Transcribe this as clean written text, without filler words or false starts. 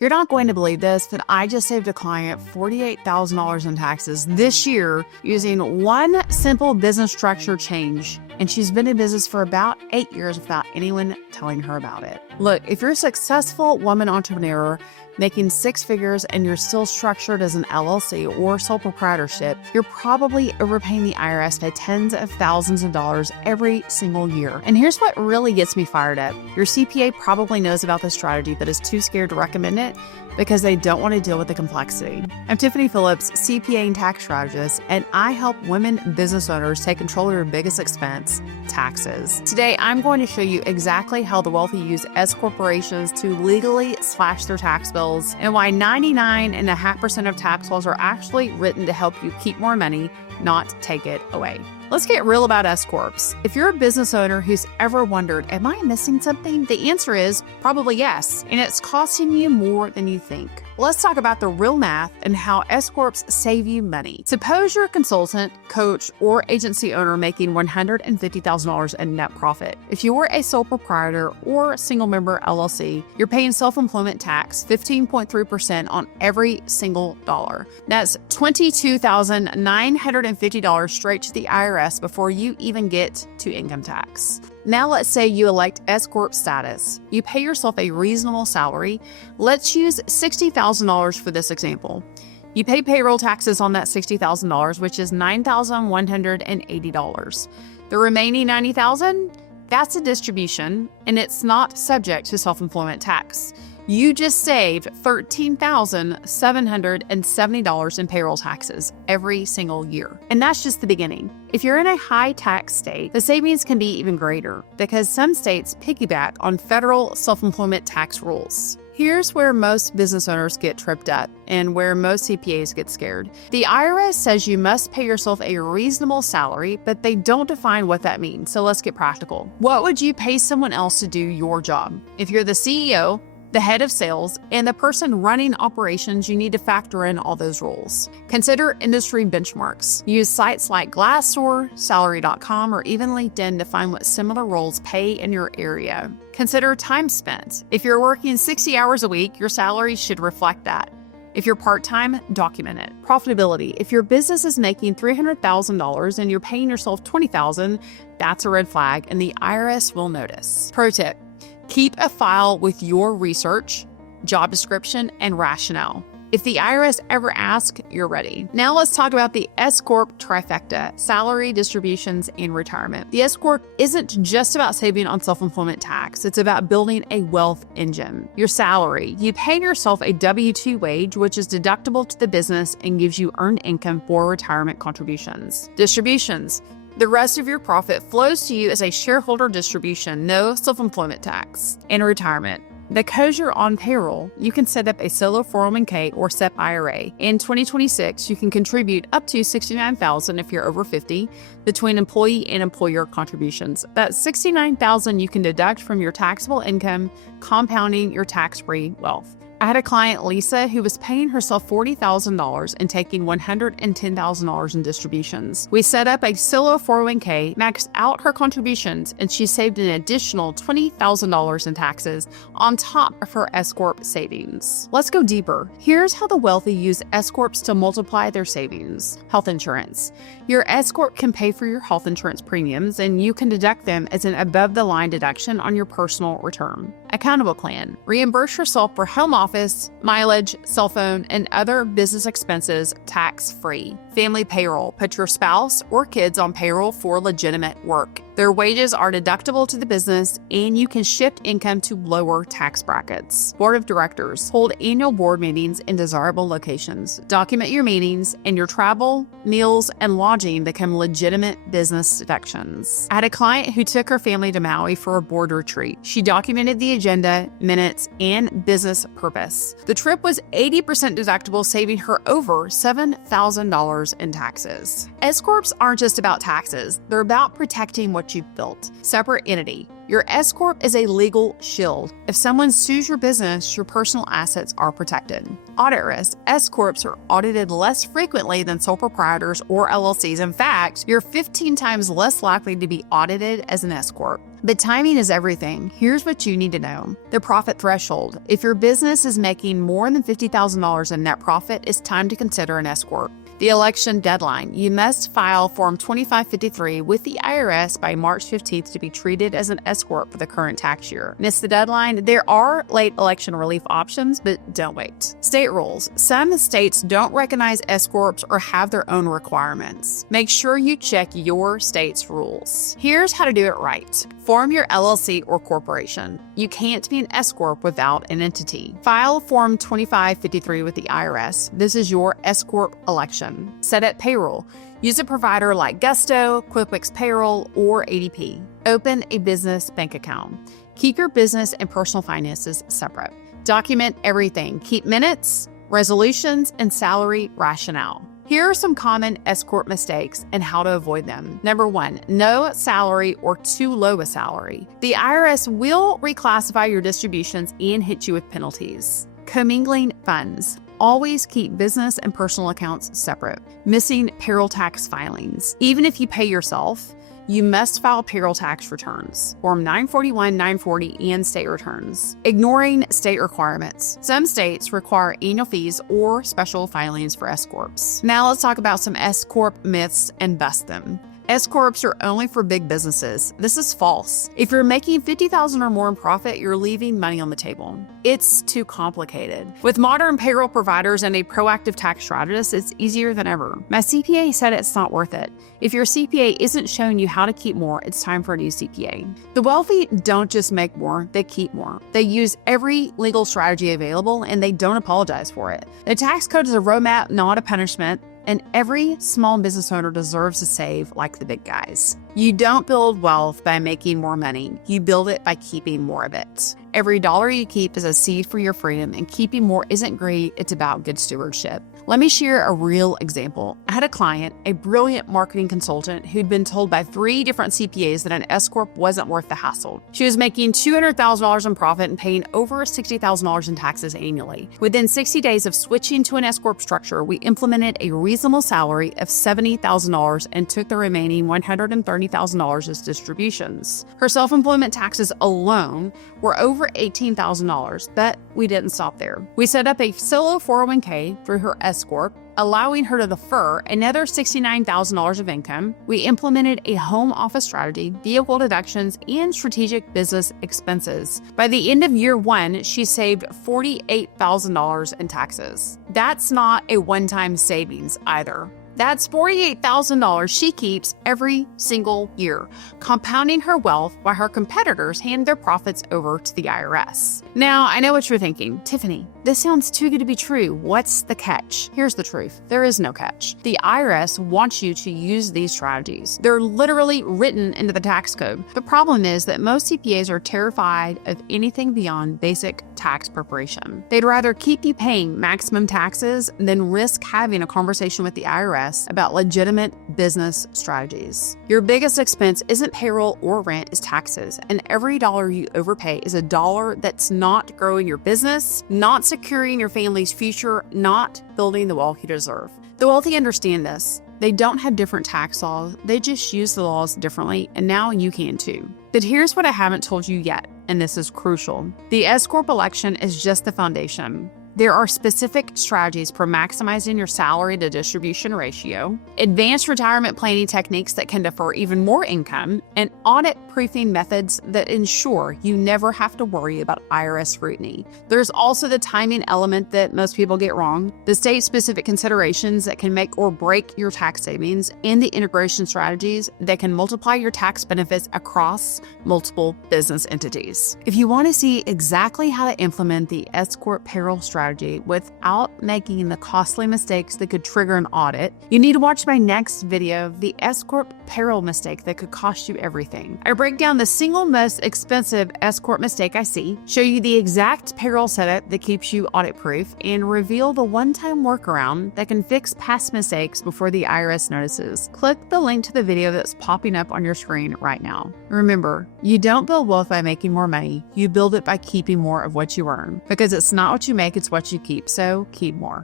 You're not going to believe this, but I just saved a client $48,000 in taxes this year using one simple business structure change. And she's been in business for about 8 years without anyone telling her about it. Look, if you're a successful woman entrepreneur making six figures and you're still structured as an LLC or sole proprietorship, you're probably overpaying the IRS by tens of thousands of dollars every single year. And here's what really gets me fired up. Your CPA probably knows about this strategy, but is too scared to recommend it because they don't want to deal with the complexity. I'm Tiffany Phillips, CPA and tax strategist, and I help women business owners take control of their biggest expense, taxes. Today, I'm going to show you exactly how the wealthy use S corporations to legally slash their tax bills and why 99.5% of tax laws are actually written to help you keep more money, not take it away. Let's get real about S-Corps. If you're a business owner who's ever wondered, am I missing something? The answer is probably yes, and it's costing you more than you think. Let's talk about the real math and how S-Corps save you money. Suppose you're a consultant, coach, or agency owner making $150,000 in net profit. If you're a sole proprietor or single member LLC, you're paying self-employment tax 15.3% on every single dollar. That's $22,950 straight to the IRS before you even get to income tax. Now let's say you elect S-Corp status. You pay yourself a reasonable salary. Let's use $60,000 for this example. You pay payroll taxes on that $60,000, which is $9,180. The remaining $90,000, that's a distribution, and it's not subject to self-employment tax. You just saved $13,770 in payroll taxes every single year. And that's just the beginning. If you're in a high tax state, the savings can be even greater because some states piggyback on federal self-employment tax rules. Here's where most business owners get tripped up and where most CPAs get scared. The IRS says you must pay yourself a reasonable salary, but they don't define what that means. So let's get practical. What would you pay someone else to do your job? If you're the CEO, the head of sales, and the person running operations, you need to factor in all those roles. Consider industry benchmarks. Use sites like Glassdoor, Salary.com, or even LinkedIn to find what similar roles pay in your area. Consider time spent. If you're working 60 hours a week, your salary should reflect that. If you're part-time, document it. Profitability. If your business is making $300,000 and you're paying yourself $20,000, that's a red flag and the IRS will notice. Pro tip. Keep a file with your research, job description, and rationale. If the IRS ever asks, you're ready. Now let's talk about the S-Corp Trifecta, salary, distributions, and retirement. The S-Corp isn't just about saving on self-employment tax. It's about building a wealth engine. Your salary. You pay yourself a W-2 wage, which is deductible to the business and gives you earned income for retirement contributions. Distributions. The rest of your profit flows to you as a shareholder distribution, no self-employment tax. And retirement. Because you're on payroll, you can set up a solo 401k or SEP IRA. In 2026, you can contribute up to $69,000 if you're over 50 between employee and employer contributions. That's $69,000 you can deduct from your taxable income, compounding your tax-free wealth. I had a client, Lisa, who was paying herself $40,000 and taking $110,000 in distributions. We set up a solo 401k, maxed out her contributions, and she saved an additional $20,000 in taxes on top of her S-Corp savings. Let's go deeper. Here's how the wealthy use S-Corps to multiply their savings. Health insurance. Your S-Corp can pay for your health insurance premiums, and you can deduct them as an above-the-line deduction on your personal return. Accountable plan. Reimburse yourself for home office, mileage, cell phone, and other business expenses tax-free. Family payroll. Put your spouse or kids on payroll for legitimate work. Their wages are deductible to the business, and you can shift income to lower tax brackets. Board of directors. Hold annual board meetings in desirable locations. Document your meetings, and your travel, meals, and lodging become legitimate business deductions. I had a client who took her family to Maui for a board retreat. She documented the agenda, minutes, and business purpose. The trip was 80% deductible, saving her over $7,000 in taxes. S-Corps aren't just about taxes. They're about protecting what you've built. Separate entity. Your S-Corp is a legal shield. If someone sues your business, your personal assets are protected. Audit risk. S-Corps are audited less frequently than sole proprietors or LLCs. In fact, you're 15 times less likely to be audited as an S-Corp. But timing is everything. Here's what you need to know. The profit threshold. If your business is making more than $50,000 in net profit, it's time to consider an S-Corp. The election deadline. You must file Form 2553 with the IRS by March 15th to be treated as an S-Corp for the current tax year. Miss the deadline? There are late election relief options, but don't wait. State rules. Some states don't recognize S-Corps or have their own requirements. Make sure you check your state's rules. Here's how to do it right. Form your LLC or corporation. You can't be an S-Corp without an entity. File Form 2553 with the IRS. This is your S-Corp election. Set up payroll. Use a provider like Gusto, QuickBooks Payroll, or ADP. Open a business bank account. Keep your business and personal finances separate. Document everything. Keep minutes, resolutions, and salary rationale. Here are some common S-Corp mistakes and how to avoid them. Number 1, no salary or too low a salary. The IRS will reclassify your distributions and hit you with penalties. Commingling funds. Always keep business and personal accounts separate. Missing payroll tax filings. Even if you pay yourself, you must file payroll tax returns, Form 941, 940, and state returns. Ignoring state requirements. Some states require annual fees or special filings for S-Corps. Now let's talk about some S-Corp myths and bust them. S-Corps are only for big businesses. This is false. If you're making $50,000 or more in profit, you're leaving money on the table. It's too complicated. With modern payroll providers and a proactive tax strategist, it's easier than ever. My CPA said it's not worth it. If your CPA isn't showing you how to keep more, it's time for a new CPA. The wealthy don't just make more, they keep more. They use every legal strategy available and they don't apologize for it. The tax code is a roadmap, not a punishment. And every small business owner deserves to save like the big guys. You don't build wealth by making more money. You build it by keeping more of it. Every dollar you keep is a seed for your freedom, and keeping more isn't greed, it's about good stewardship. Let me share a real example. I had a client, a brilliant marketing consultant, who'd been told by 3 different CPAs that an S-Corp wasn't worth the hassle. She was making $200,000 in profit and paying over $60,000 in taxes annually. Within 60 days of switching to an S-Corp structure, we implemented a reasonable salary of $70,000 and took the remaining $130,000 as distributions. Her self-employment taxes alone were over $18,000, but we didn't stop there. We set up a solo 401k through her S-Corp, allowing her to defer another $69,000 of income. We implemented a home office strategy, vehicle deductions, and strategic business expenses. By the end of year 1, she saved $48,000 in taxes. That's not a one-time savings either. That's $48,000 she keeps every single year, compounding her wealth while her competitors hand their profits over to the IRS. Now, I know what you're thinking. Tiffany, this sounds too good to be true. What's the catch? Here's the truth. There is no catch. The IRS wants you to use these strategies. They're literally written into the tax code. The problem is that most CPAs are terrified of anything beyond basic tax preparation. They'd rather keep you paying maximum taxes than risk having a conversation with the IRS about legitimate business strategies. Your biggest expense isn't payroll or rent, it's taxes. And every dollar you overpay is a dollar that's not growing your business, not securing your family's future, not building the wealth you deserve. The wealthy understand this. They don't have different tax laws, they just use the laws differently, and now you can too. But here's what I haven't told you yet, and this is crucial. The S-Corp election is just the foundation. There are specific strategies for maximizing your salary to distribution ratio, advanced retirement planning techniques that can defer even more income, and audit proofing methods that ensure you never have to worry about IRS scrutiny. There's also the timing element that most people get wrong, the state-specific considerations that can make or break your tax savings, and the integration strategies that can multiply your tax benefits across multiple business entities. If you want to see exactly how to implement the S-Corp payroll strategy without making the costly mistakes that could trigger an audit, you need to watch my next video, the S-Corp payroll mistake that could cost you everything. I break down the single most expensive S-Corp mistake I see, show you the exact payroll setup that keeps you audit-proof, and reveal the one-time workaround that can fix past mistakes before the IRS notices. Click the link to the video that's popping up on your screen right now. Remember, you don't build wealth by making more money, you build it by keeping more of what you earn. Because it's not what you make, it's what you keep, so keep more.